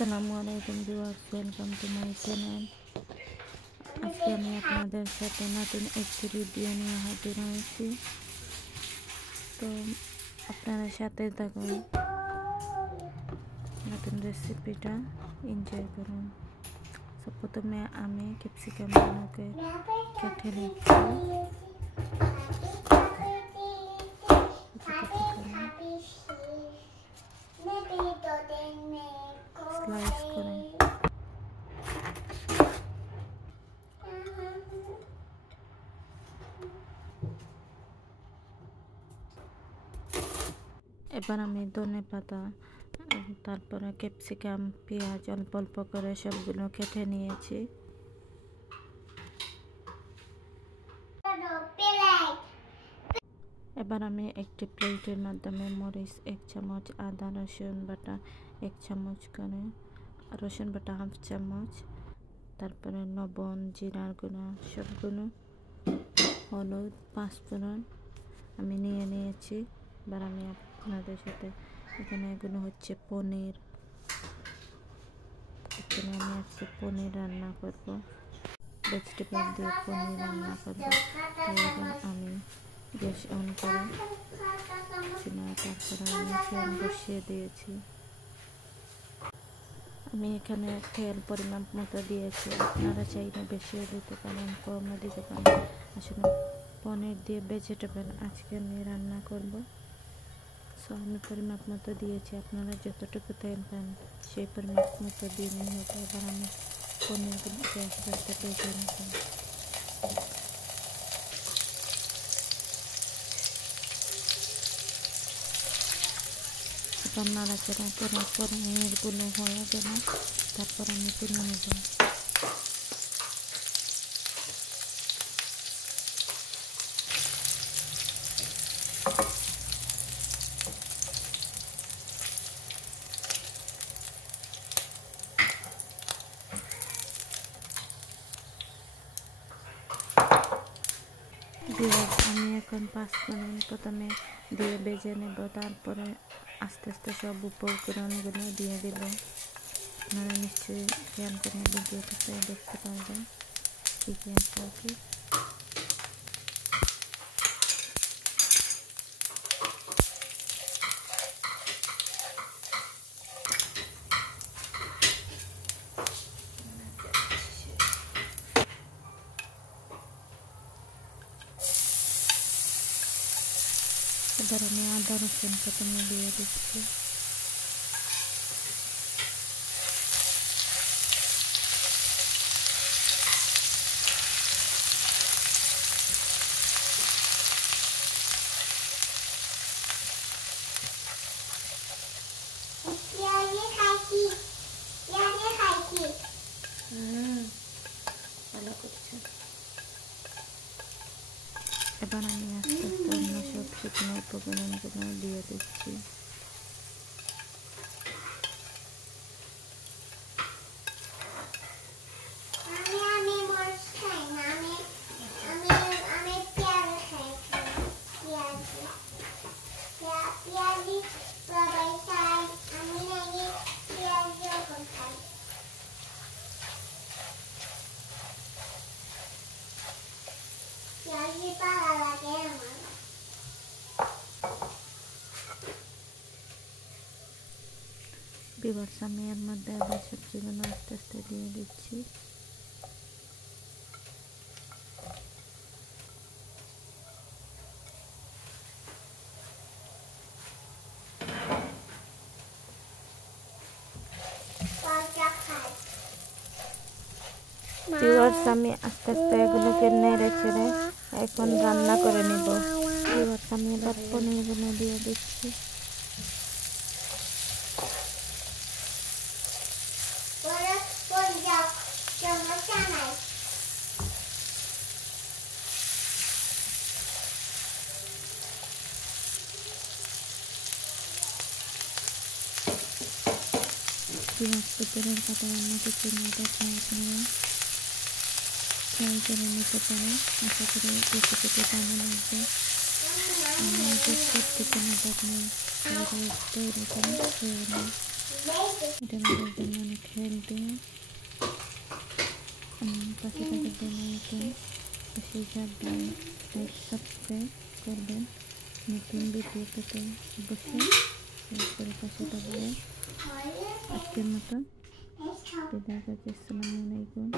আসসালামুয়ালাইকুম viewers, welcome to my channel. আজকে আমি আপনাদের সাথে নতুন একটি ভিডিও নিয়ে হাজির হয়েছি। তো আপনারা সাথে থাকুন, নতুন রেসিপিটা এনজয় করুন। তো প্রথমে আমি ক্যাপসিকামগুলোকে কেটে নিচ্ছি। স্লাইস করে এবার আমি ধনেপাতা, তারপরে ক্যাপসিকাম, পেঁয়াজ অল্প অল্প করে সবগুলো কেটে নিয়েছি। এবার আমি একটি প্লেটের মাধ্যমে মরিচ 1 চামচ, আদা রসুন বাটা 1 চামচ করে, রসুন বাটা 1/2 চামচ, তারপরে লবণ, জিরার গুঁড়া সবগুলো, হলুদ, পাঁচফোড়ন আমি নিয়ে নিয়েছি। এবার আমি আপনাদের সাথে এখানে এগুলো হচ্ছে পনির। এখানে আমি আজকে পনির রান্না করব, ভেজিটেবল দিয়ে পনির রান্না করব। তাই এবার আমি গ্যাস অন করে তারপরে আমি ফ্যান বসিয়ে দিয়েছি। আমি এখানে তেল পরিমাণ মতো দিয়েছি, আপনারা চাইলে বেশিও দিতে পারেন, কমও দিতে পারেন। আসলে পনির দিয়ে ভেজিটেবল আজকে আমি রান্না করব। সো আমি পরিমাপ মতো দিয়েছি, আপনারা যতটুকু তেল পান সেই পরিমাপ মতো দিয়ে নিয়ে হবে। এবার আমি পনিরগুলোকে একসাথে ভেজে নেব। এবার নাড়াচাড়া করার পর পনিরগুলো হয়ে গেলে তারপর আমি তুলে নেব। আমি এখন পাঁচফোড়ন প্রথমে দিয়ে ভেজে নেব, তারপরে আস্তে আস্তে সব উপকরণগুলো দিয়ে দেব। আপনারা নিশ্চয়ই খেয়াল করে ভিডিওটাতে দেখতে পারবেন কী কী আছে আর কি। এবার আমি আদা রসুন প্রথমে দিয়ে দিচ্ছি। ভালো করছে। এবার আমি আস্তে আস্তে অন্য সব শুকনো উপকরণগুলো দিয়ে দিচ্ছি। ভিউয়ার্স, আমি এর মধ্যে আবার সবজিগুলো আস্তে আস্তে দিয়ে দিচ্ছি। ভিউয়ার্স, আমি আস্তে আস্তে এগুলোকে নেড়ে চেড়ে এখন রান্না করে নেব। ভিউয়ার্স, আমি এবার পনিরগুলো দিয়ে দিচ্ছি। পেঁয়াজ পেঁপের কথা অন্য কিছু না দেখে আপনারা ট্রাই করে নিতে পারেন। আশা করি রেসিপিটি কেমন লাগবে। আমার দেখতে না দেখলে তৈরি করে খেয়ে নিন। এটা আমাদের জন্য অনেক দিয়ে পাশে থাকা বেল আইকন পাশে দিয়ে লাইক সাবস্ক্রাইব করবেন। নতুন ভিডিও পেতে অবশ্যই লাইক করে পাশে থাকবেন। আজকের মতো বিদায় করছি। আসসালামু আলাইকুম।